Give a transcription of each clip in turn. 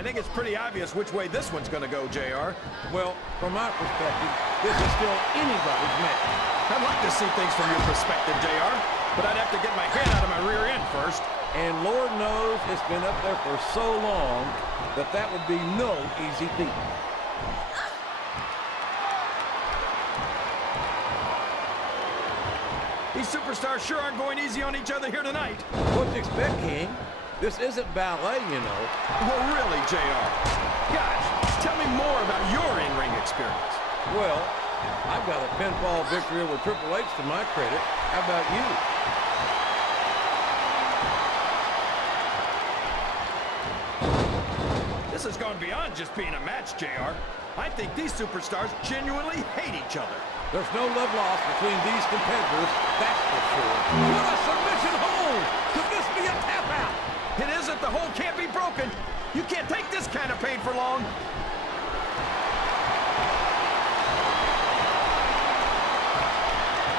I think it's pretty obvious which way this one's going to go, JR. Well, from my perspective, this is still anybody's match. I'd like to see things from your perspective, JR, but I'd have to get my head out of my rear end first. And Lord knows it's been up there for so long that that would be no easy feat. These superstars sure aren't going easy on each other here tonight. What do you expect, King? This isn't ballet, you know. Oh, really, JR? Gosh, tell me more about your in-ring experience. Well, I've got a pinfall victory over Triple H to my credit. How about you? This has gone beyond just being a match, JR. I think these superstars genuinely hate each other. There's no love lost between these competitors, that's for sure. What a submission hold! Could this be a tap out? It isn't. The hold can't be broken. You can't take this kind of pain for long.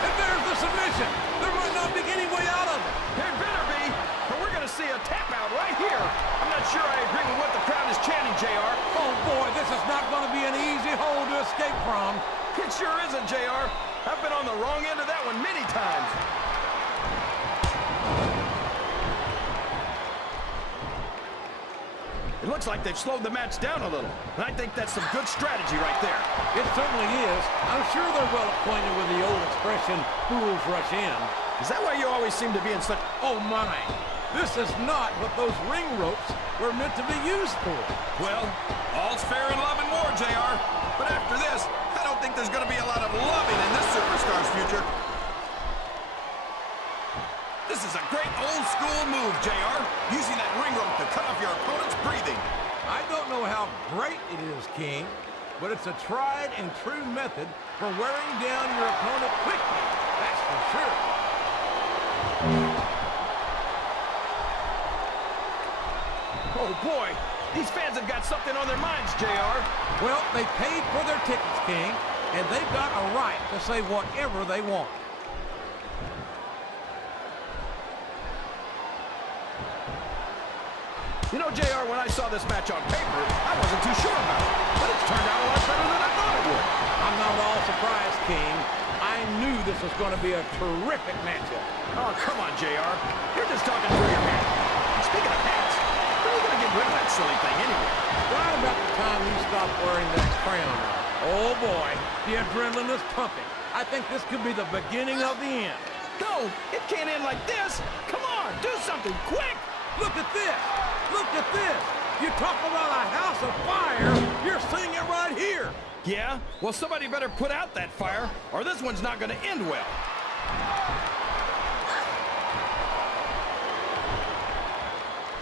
And there's the submission. There might not be any way out of it. There better be, but we're going to see a tap out right here. I'm not sure I agree with what the crowd is chanting, JR. Oh boy, this is not going to be an easy hold to escape from. It sure isn't, JR. I've been on the wrong end of that one many times. It looks like they've slowed the match down a little, and I think that's some good strategy right there. It certainly is. I'm sure they're well acquainted with the old expression, fools rush in. Is that why you always seem to be in such... Oh my, this is not what those ring ropes were meant to be used for. Well, all's fair in love and war, JR. But after this, I don't think there's going to be a lot of loving in this superstar's future. This is a great old-school move, JR. Using that ring rope to cut off your opponent's breathing. I don't know how great it is, King, but it's a tried and true method for wearing down your opponent quickly. That's for sure. Oh, boy. These fans have got something on their minds, JR. Well, they paid for their tickets, King, and they've got a right to say whatever they want. You know, JR, when I saw this match on paper, I wasn't too sure about it. But it's turned out a lot better than I thought it would. I'm not at all surprised, King. I knew this was going to be a terrific matchup. Oh, come on, JR. You're just talking through your hat. And speaking of hats, when are you going to get rid of that silly thing anyway? Right about the time you stop wearing that crown. Oh, boy, the adrenaline is pumping. I think this could be the beginning of the end. No, it can't end like this. Come on, do something quick. Look at this. Look at this. You talk about a house of fire, you're seeing it right here. Yeah? Well, somebody better put out that fire, or this one's not going to end well.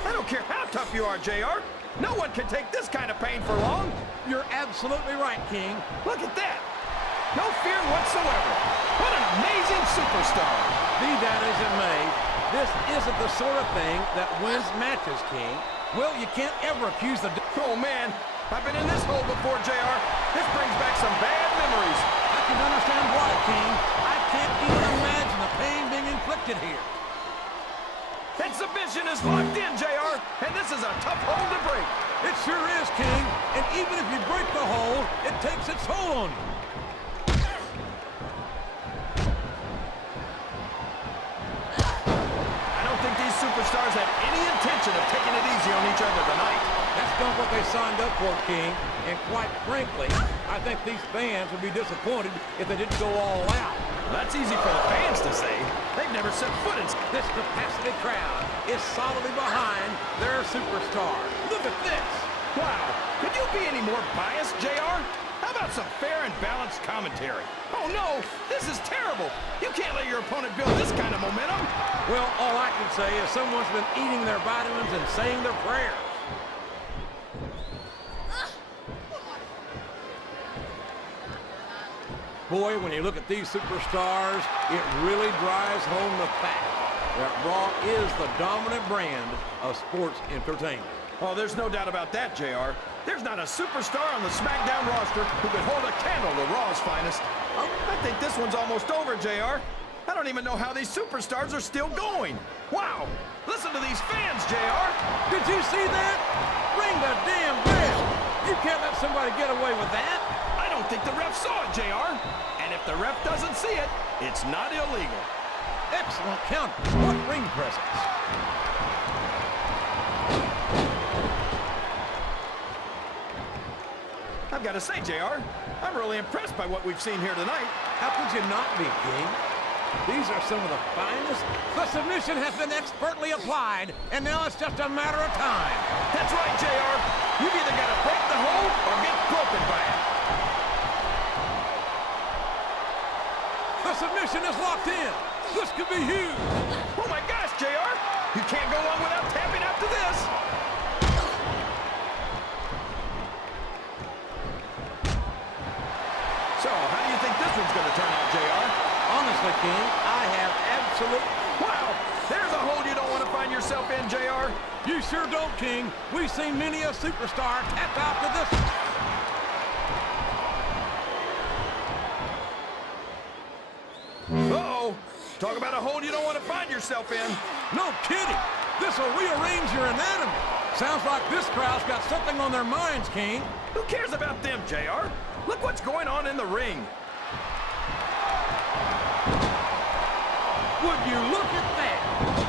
I don't care how tough you are, JR. No one can take this kind of pain for long. You're absolutely right, King. Look at that. No fear whatsoever. What an amazing superstar. Be that as it may, this isn't the sort of thing that wins matches, King. Well, you can't ever accuse the... Oh, man. I've been in this hole before, JR. This brings back some bad memories. I can understand why, King. I can't even imagine the pain being inflicted here. That submission is locked in, JR, and this is a tough hold to break. It sure is, King. And even if you break the hold, it takes its toll on you. I don't think these superstars have any intention of taking it easy on each other tonight. That's not what they signed up for, King. And quite frankly, I think these fans would be disappointed if they didn't go all out. That's easy for the fans to say. They've never set foot in... This capacity crowd is solidly behind their superstar. Look at this. Wow. Could you be any more biased, JR? How about some fair and balanced commentary? Oh, no. This is terrible. You can't let your opponent build this kind of momentum. Well, all I can say is someone's been eating their vitamins and saying their prayers. Boy, when you look at these superstars, it really drives home the fact that Raw is the dominant brand of sports entertainment. Oh, there's no doubt about that, JR. There's not a superstar on the SmackDown roster who could hold a candle to Raw's finest. I think this one's almost over, JR. I don't even know how these superstars are still going. Wow, listen to these fans, JR. Did you see that? Ring the damn bell. You can't let somebody get away with that. I don't think the ref saw it, JR. And if the ref doesn't see it, it's not illegal. Excellent counter. What ring presence. I've got to say, JR, I'm really impressed by what we've seen here tonight. How could you not be, King? These are some of the finest. The submission has been expertly applied, and now it's just a matter of time. That's right, JR. You've either got to break the hold or get broken by it. The submission is locked in. This could be huge. Oh my gosh, JR! You can't go long without tapping after this. So, how do you think this one's going to turn out, JR? Honestly, King, I have absolute... Wow! There's a hole you don't want to find yourself in, JR. You sure don't, King. We've seen many a superstar tap out to this. Uh-oh. Talk about a hole you don't want to find yourself in. No kidding. This'll rearrange your anatomy. Sounds like this crowd's got something on their minds, King. Who cares about them, JR? Look what's going on in the ring. Would you look at that?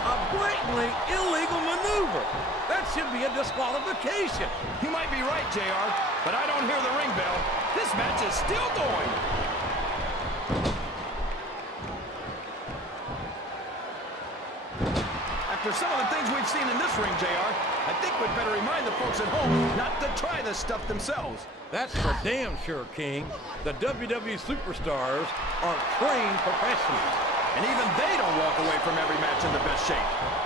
A blatantly illegal maneuver. That should be a disqualification. You might be right, JR, but I don't hear the ring bell. This match is still going. After some of the things we've seen in this ring, JR, I think we'd better remind the folks at home not to try this stuff themselves. That's for damn sure, King. The WWE superstars are trained professionals. And even they don't walk away from every match in the best shape.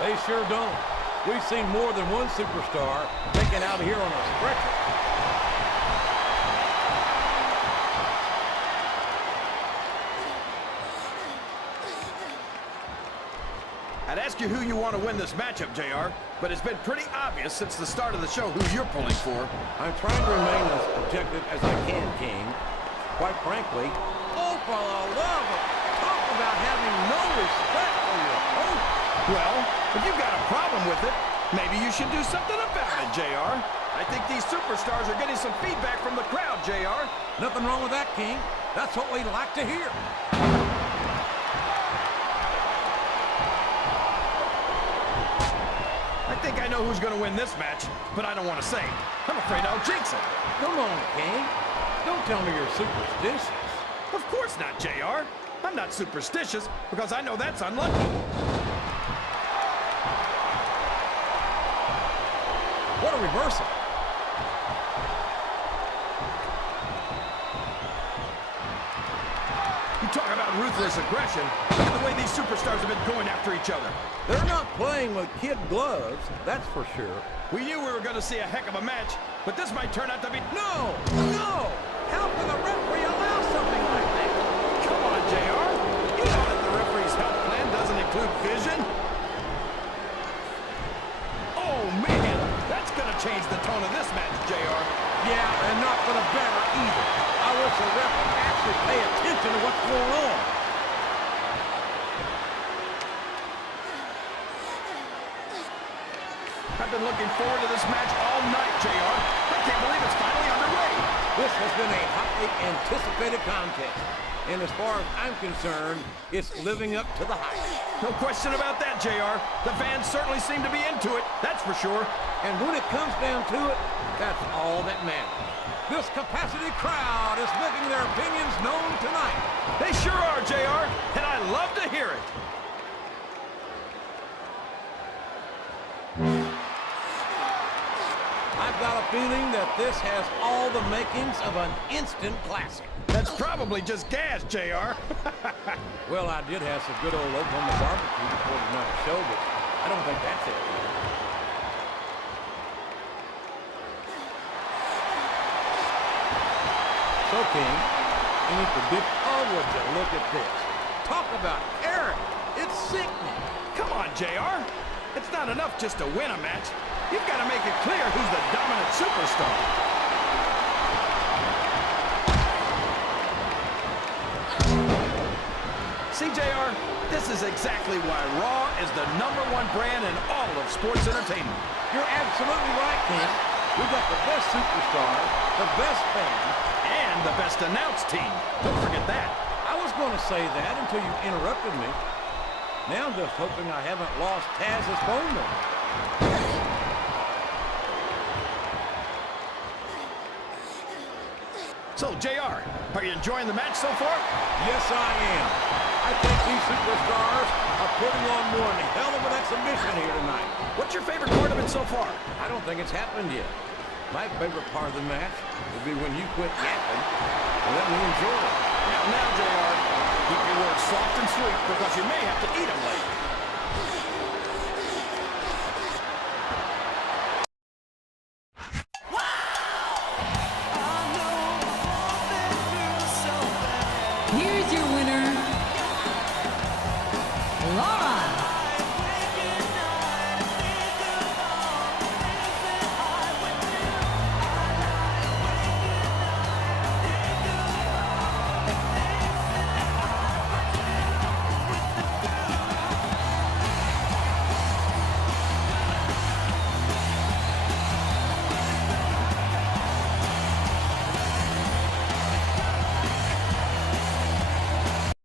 They sure don't. We've seen more than one superstar taken out of here on a stretcher. I'd ask you who you want to win this matchup, JR, but it's been pretty obvious since the start of the show who you're pulling for. I'm trying to remain as objective as I can, King. Quite frankly, oh, for the love of... Talk about having no respect for your opponent. Well, if you've got a problem with it, maybe you should do something about it, JR. I think these superstars are getting some feedback from the crowd, JR. Nothing wrong with that, King. That's what we like to hear. I think I know who's going to win this match, but I don't want to say. I'm afraid I'll jinx it. Come on, King. Don't tell me you're superstitious. Of course not, JR. I'm not superstitious because I know that's unlucky. What a reversal. You talk about ruthless aggression. Look at the way these superstars have been going after each other. They're not playing with kid gloves, that's for sure. We knew we were going to see a heck of a match, but this might turn out to be... No! No! How can the referee allow something like that? Come on, JR. You know that the referee's health plan doesn't include vision. Oh, man. That's going to change the tone of this match, JR. Yeah, and not for the better either. I wish the ref would actually pay attention to what's going on. I've been looking forward to this match all night, JR. I can't believe it's finally underway. This has been a hotly anticipated contest. And as far as I'm concerned, it's living up to the hype. No question about that, JR. The fans certainly seem to be into it, that's for sure. And when it comes down to it, that's all that matters. This capacity crowd is making their opinions known tonight. They sure are, JR, and I love to hear it. I've got a feeling that this has all the makings of an instant classic. That's probably just gas, JR. Well, I did have some good old Oklahoma barbecue before tonight's show, but I don't think that's it. So, King, any prediction? Oh, would you look at this? Talk about arrogant. It's sickening. Come on, JR. It's not enough just to win a match. You've got to make it clear who's the dominant superstar. See, JR, this is exactly why Raw is the #1 brand in all of sports entertainment. You're absolutely right, King. We've got the best superstars, the best fans, And the best announced team. Don't forget that. I was going to say that until you interrupted me. Now I'm just hoping I haven't lost Taz's phone number. So, JR, are you enjoying the match so far? Yes, I am. I think these superstars are putting on one hell of an exhibition here tonight. What's your favorite part of it so far? I don't think it's happened yet. My favorite part of the match will be when you quit yapping and let me enjoy it. Now, JR, keep your words soft and sweet because you may have to eat them later. Here's your winner, Laura.